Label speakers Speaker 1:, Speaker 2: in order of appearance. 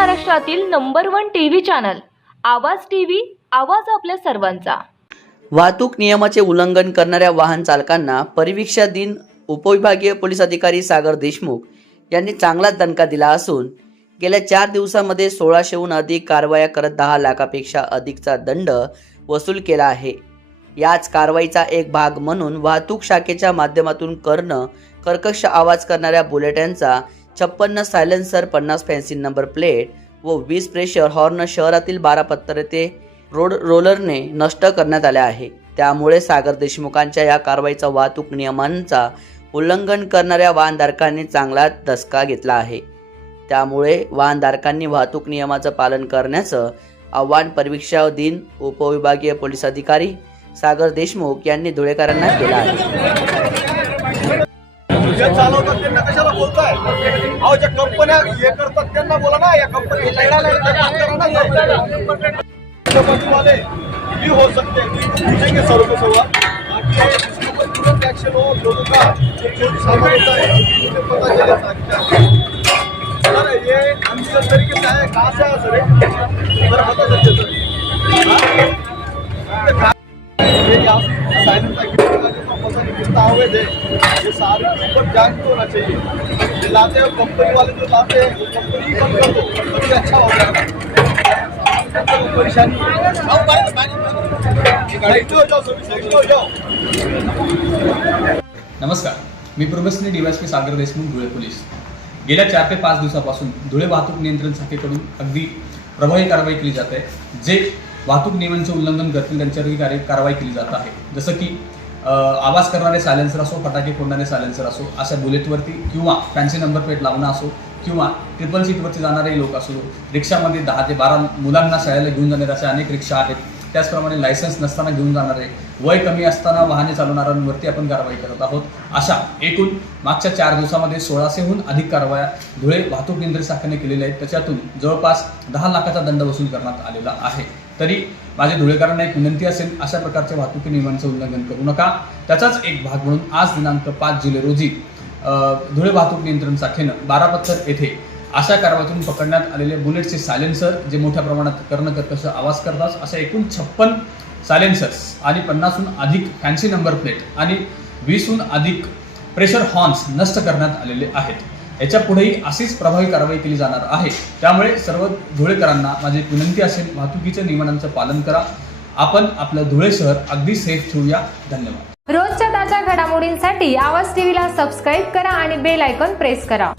Speaker 1: महाराष्ट्रातील number one TV channel Awaaz TV आवाज आपल्या सर्वांचा.
Speaker 2: वाहतूक नियमाचे उल्लंघन करणाऱ्या वाहन चालकांना परिवीक्षा दिन उपविभागीय पोलीस अधिकारी सागर देशमुख यांनी चांगलाच दणका दिला असून गेल्या चार दिवसामध्ये सोळाशेहून अधिक कारवाया करत दहा लाखापेक्षा अधिकचा दंड वसूल केला आहे. याच कारवाईचा एक भाग म्हणून वाहतूक शाखेच्या माध्यमातून कर्ण कर्कश आवाज करणाऱ्या बुलेट्यांचा छप्पन्न सायलेन्सर पन्नास फॅन्सी नंबर प्लेट व वीस प्रेशर हॉर्न शहरातील बारा पत्तर ते रोड रोलरने नष्ट करण्यात आले आहे. त्यामुळे सागर देशमुखांच्या या कारवाईचा वाहतूक नियमांचा उल्लंघन करणाऱ्या वाहनधारकांनी चांगला दसका घेतला आहे. त्यामुळे वाहनधारकांनी वाहतूक नियमाचं पालन करण्याचं आव्हान परीक्षा दिन उपविभागीय पोलीस अधिकारी सागर देशमुख यांनी धुळेकरांना केलं आहे.
Speaker 3: जे चालवतात त्यांना कशाला बोलताय? अहो ज्या कंपन्या हे करतात त्यांना बोला ना या कंपनी वाले भी हो सकते हैं पूछेंगे सर को सवाल तुरंत एक्शन हो लोगों का? जो जो होता है पता चले सर ये तरीके से आए कहाँ से आया सर ये? जरा पता सर ये यहाँ का जो पता नहीं कितना अवैध है ये सारे के ऊपर जांच होना चाहिए ये लाते हैं कंपनी वाले जो लाते हैं कंपनी बंद कर दो कंपनी अच्छा हो जाएगा परेशानी
Speaker 4: नमस्कार. मी probationary DySP Sagar Deshmukh Dhule police. गेल्या चार ते पाच दिवसापासून धुळे वाहतूक नियंत्रण शाखेकडून अगदी प्रभावी कारवाई केली जात आहे. जे वाहतूक नियमांचे उल्लंघन करतील त्यांच्यावरही कार्य कारवाई केली जात आहे. जसं की आवाज करणारे सायलेन्सर असो फटाके फोडणारे सायलेन्सर असो अशा बुलेटवरती किंवा फॅन्सी नंबर प्लेट लावणं असो किंवा ट्रिपल सीटवरती जाणारे लोक असो रिक्षामध्ये दहा ते बारा मुलांना शाळेला घेऊन जाणारे अशा अनेक रिक्षा आहेत. त्याचप्रमाणे लायसन्स नसताना घेऊन जाणारे वय कमी असताना वाहने चालवणाऱ्यांवरती आपण कारवाई करत आहोत. अशा एकूण मागच्या चार दिवसामध्ये सोळाशेहून अधिक कारवाया धुळे वाहतूक नियंत्रण शाखेने केलेल्या आहेत. त्याच्यातून जवळपास दहा लाखाचा दंड वसूल करण्यात आलेला आहे. तरी माझ्या धुळेकरांना एक विनंती असेल अशा प्रकारच्या वाहतुकी नियमांचं उल्लंघन करू नका. त्याचाच एक भाग म्हणून आज दिनांक पाच जुलै रोजी धुळे वाहतूक नियंत्रण शाखेनं बारापत्थर येथे अशा कारवाईतून पकडण्यात आलेले बुलेटचे सायलेन्सर जे मोठ्या प्रमाणात कर्णकर्कश आवाज करतात अशा एकूण छप्पन सायलेन्सर्स आणि पन्नासहून अधिक फॅन्सी नंबर प्लेट आणि वीसहून अधिक प्रेशर हॉर्न्स नष्ट करण्यात आलेले आहेत. याच्या पुढेही अशीच प्रभावी कारवाई केली जाणार आहे. त्यामुळे सर्व धुळेकरांना माझी विनंती असेल वाहतुकीच्या नियमांचं पालन करा. आपण आपलं धुळे शहर अगदी सेफ ठेवूया. धन्यवाद.
Speaker 5: रोजच्या ताज्या घडामोडींसाठी आवाज टीव्हीला सबस्क्राईब करा आणि बेल आयकॉन प्रेस करा.